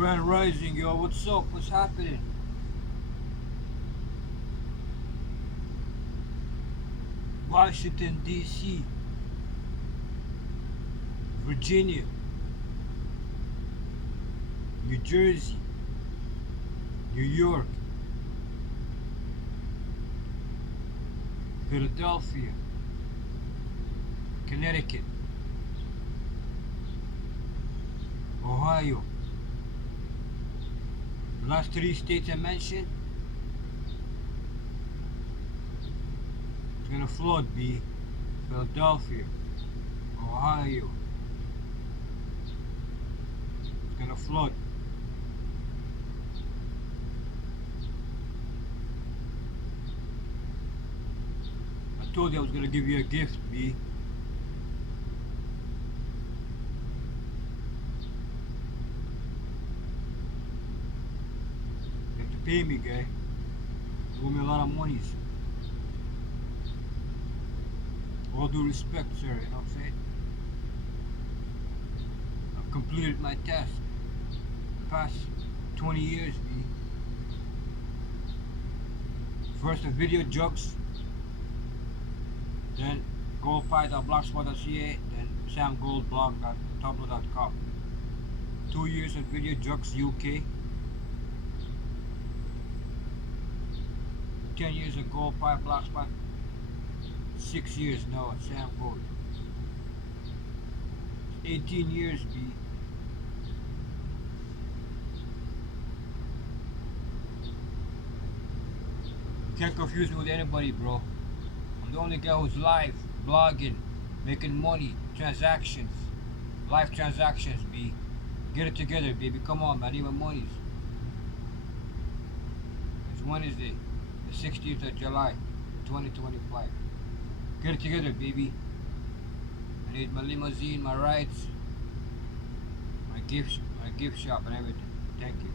Grand Rising, yo, what's up? What's happening? Washington, D.C., Virginia, New Jersey, New York, Philadelphia, Connecticut, Ohio. The last three states I mentioned, it's gonna flood, B. Philadelphia, Ohio, it's gonna flood. I told you I was gonna give you a gift, B. You have to pay me, guy. You owe me a lot of monies. All due respect, sir, you know what I'm saying? I've completed my task. The past 20 years, B. First the video jokes, then goldpie.blogspot.ca, then samgoldblog.tumblr.com. 2 years at Video Jokes UK, 10 years at Goldpie Blogspot, 6 years now at Sam Gold. 18 years, B. You can't confuse me with anybody, bro. I'm the only guy who's live, blogging, making money, transactions, live transactions, B. Get it together, baby. Come on, man. I need my monies. It's Wednesday, the 16th of July, 2025. Get it together, baby. I need my limousine, my rides, my gift shop, and everything. Thank you.